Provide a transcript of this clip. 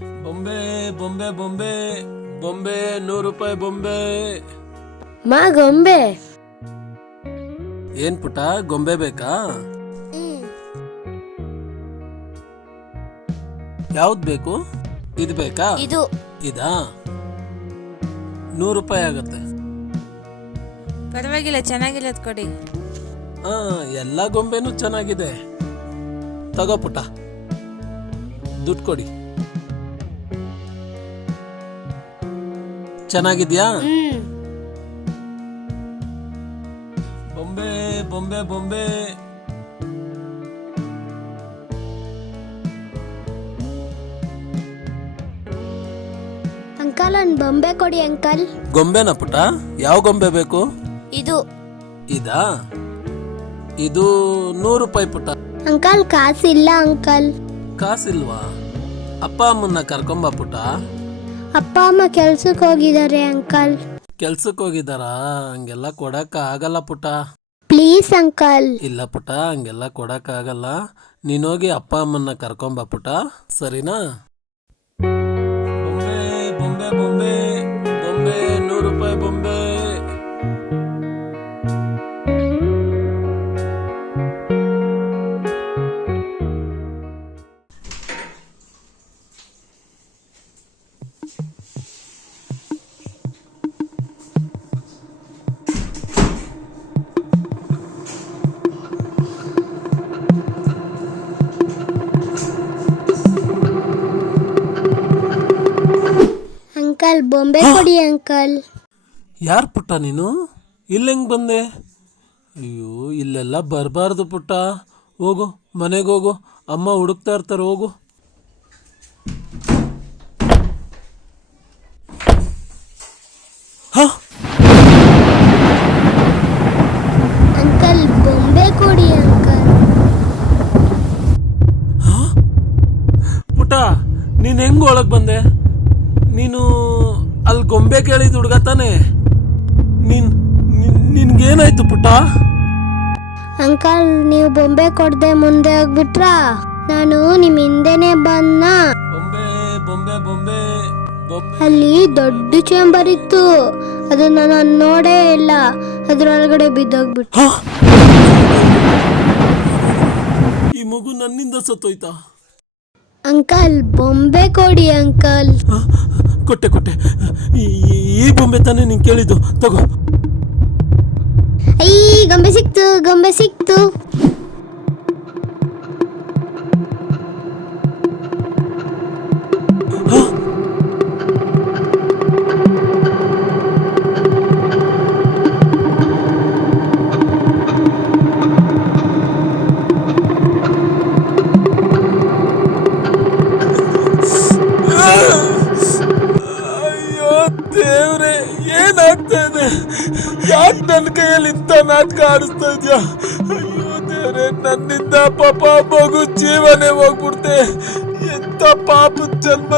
ಬೊಂಬೆ ಬೊಂಬೆ ಬೊಂಬೆ ಬೊಂಬೆ ನೂರು ರೂಪಾಯಿ ಬೊಂಬೆ ಮಾ ಗೊಂಬೆ. ಏನ್ ಪುಟ ಗೊಂಬೆ ಬೇಕಾ? ಯಾವ್ದು ಬೇಕು? ಇದು ಬೇಕಾ? ಇದು. ಇದಾ? ನೂರು ರೂಪಾಯಿ ಆಗತ್ತೆ. ಪರವಾಗಿಲ್ಲ ಚೆನ್ನಾಗಿಲ್ಲ ಕೊಡಿ. ಹಾ ಎಲ್ಲ ಗೊಂಬೆನೂ ಚೆನ್ನಾಗಿದೆ. ತಗೋ ಪುಟ ದುಡ್ಡು ಕೊಡಿ. ಚೆನ್ನಾಗಿದ್ಯಾ? ಹ್ಮ್. ಬೊಂಬೆ ಬೊಂಬೆ ಬೊಂಬೆ. ಅಂಕಲ್ ಒಂದ್ ಬೊಂಬೆ ಕೊಡಿ ಅಂಕಲ್. ಗೊಂಬೆನ ಪುಟ ಯಾವ ಗೊಂಬೆ ಬೇಕು? ಇದು. ಇದಾ? ಇದು ನೂರು ರೂಪಾಯಿ ಪುಟ ಅಂಕಲ್ ಕಾಸಿಲ್ಲ ಅಂಕಲ್. ಕಾಸಿಲ್ವಾ? ಅಪ್ಪ ಅಮ್ಮನ್ನ ಕರ್ಕೊಂಬ ಪುಟ ಅಪ್ಪ ಅಮ್ಮ ಕೆಲ್ಸಕ್ಕೆ ಹೋಗಿದ್ದಾರೆ ಅಂಕಲ್. ಕೆಲ್ಸಕ್ಕೆ ಹೋಗಿದಾರಾ? ಹಂಗೆಲ್ಲ ಕೊಡಕ ಆಗಲ್ಲ ಪುಟ ಪ್ಲೀಸ್ ಅಂಕಲ್. ಇಲ್ಲ ಪುಟ ಹಂಗೆಲ್ಲ ಕೊಡಕ್ ಆಗಲ್ಲ. ನೀನೋಗಿ ಅಪ್ಪ ಅಮ್ಮನ್ನ ಕರ್ಕೊಂಬ ಪುಟ ಸರಿನಾ? ಅಂಕಲ್ ಬೊಂಬೆ ಕೊಡಿ ಅಂಕಲ್. ಯಾರು ಪುಟ್ಟ ನೀನು? ಇಲ್ಲಿ ಹೆಂಗ್ ಬಂದೆ? ಅಯ್ಯೋ ಇಲ್ಲೆಲ್ಲ ಬರಬಾರ್ದು ಪುಟ್ಟ. ಹೋಗು ಮನೆಗೆ ಹೋಗು. ಅಮ್ಮ ಹುಡುಕ್ತಾ ಇರ್ತಾರೆ ಹೋಗು. ಹ. ಅಂಕಲ್ ಬೊಂಬೆ ಕೊಡಿ ಅಂಕಲ್. ಪುಟ ನೀನು ಹೆಂಗೆ ಒಳಗೆ ಬಂದೆ? ನೀನು ಅಲ್ಲಿ ಗೊಂಬೆ ಕೇಳಿದ ಹುಡುಗ ತಾನೆ. ನೀನ್ ನಿನ್- ನಿನ್ಗೇನಾಯ್ತು ಪುಟ್ಟ? ಅಂಕಲ್ ನೀವು ಬೊಂಬೆ ಕೊಡದೆ ಮುಂದೆ ಹೋಗ್ಬಿಟ್ರಾ ನಾನು ನಿಮ್ ಹಿಂದೆನೆ ಬಂದ ಬೊಂಬೆ ಬೊಂಬೆ ಬೊಂಬೆ ಬೊಂಬೆ. ಅಲ್ಲಿ ದೊಡ್ಡ ಚೇಂಬರ್ ಇತ್ತು. ಅದನ್ನ ನಾನು ನೋಡೇ ಇಲ್ಲ. ಅದ್ರೊಳಗಡೆ ಬಿದ್ದೋಗ್ಬಿಟ್ಟು ಹ? ಈ ಮಗು ನನ್ನಿಂದ ಸತ್ತೋಯ್ತಾ? ಅಂಕಲ್ ಬೊಂಬೆ ಕೊಡಿ ಅಂಕಲ್? ಕೊಟ್ಟೆ ಕೊಟ್ಟೆ. ಈ ಬೊಂಬೆ ತಾನೇ ನೀನ್ ಕೇಳಿದ್ದು. ತಗೋ. ಗೊಂಬೆ ಸಿಕ್ತು ಗೊಂಬೆ ಸಿಕ್ತು. ಏನಾಗ್ತಾ ಇದೆ ಯಾಕೆ ನನ್ನ ಕೈಯಲ್ಲಿ ಇಂಥ ನಾಟಕ ಆಡಿಸ್ತಾ ಇದೆಯಾ? ಅಯ್ಯೋ ದೇವ್ರೆ, ನನ್ನಿಂದ ಪಾಪ ಮಗು ಜೀವನೇ ಹೋಗ್ಬಿಡ್ತೆ. ಎಂತ ಪಾಪ ಜನ್ಮ